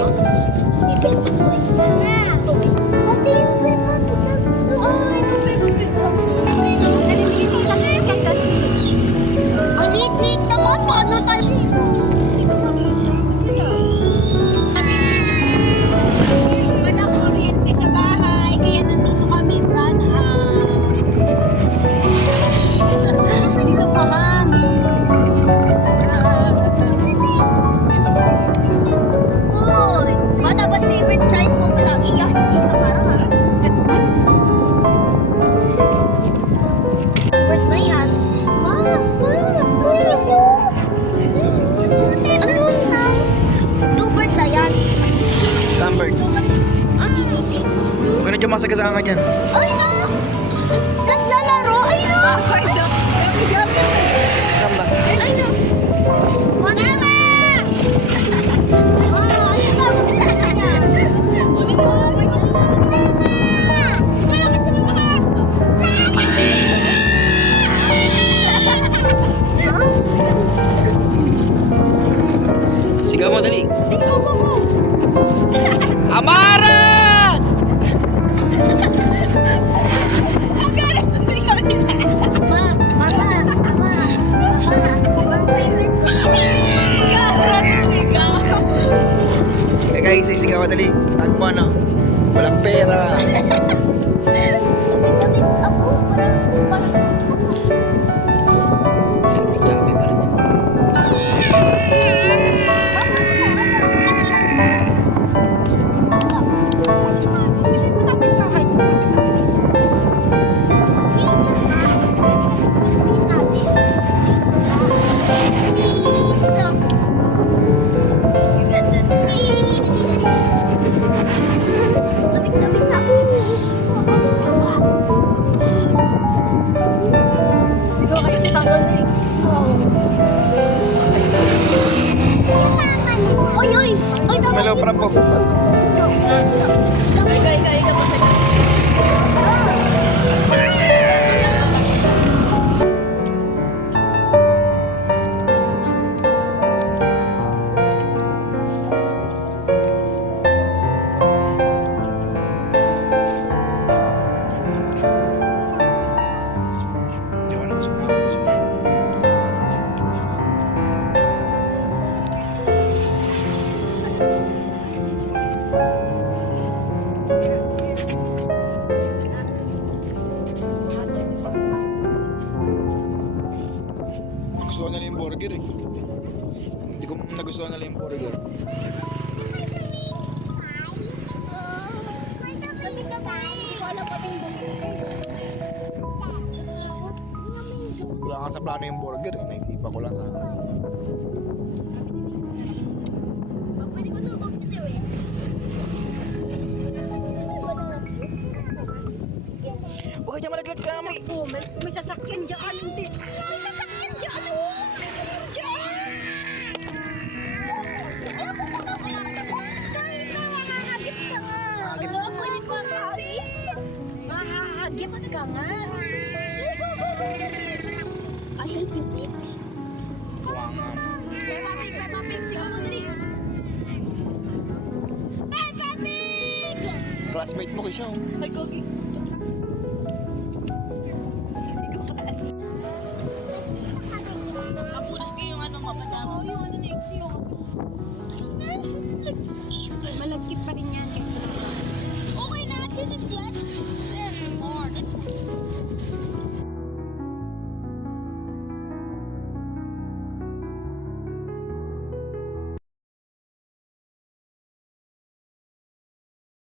Ang liit-liit naman, paano tayo? Wala kuryente sa bahay, kaya nandito kami, run out. Dito mahangin. Uy, bata ba favorite side mo palagi? Hindi sa marang. Bird na yan. Two-bird na yan. Sunbird. GT. Huwag ka na dyan masagasaan ka dyan. Ay na! Naglalaro! Ay na! Saan ba? Ay na! Mama! Kaya kasi malakas! Sigaw mo dali. Go, go, go! Amara! Ang galing sa ikaw din. Mama! Ang favorite ko. Eh guys, sigaw dali. Tag mo ano? Walang pera. Kapit ako, parang Si Javi pa rin yan. Oy, oy! Oy, Smell of po. Hindi ko na gusto na ako. Nagustuhan nila yung burger eh. Hindi ko nagustuhan nila yung burger. Wala nga sa plano yung burger eh. Naisipan ko lang sana. Huwag ka dyan malaglag kami. May sasakyan dyan. May sasakyan dyan. Dyan. Alam mo, mahahagip ka nga. Wala ko yung mahahagip. Mahahagip ka nga. Go, go, go. I help you, bitch. Peppa Pig, sigaw mo dali. Peppa Pig! Classmate mo kayo siya. Ay, Gogi.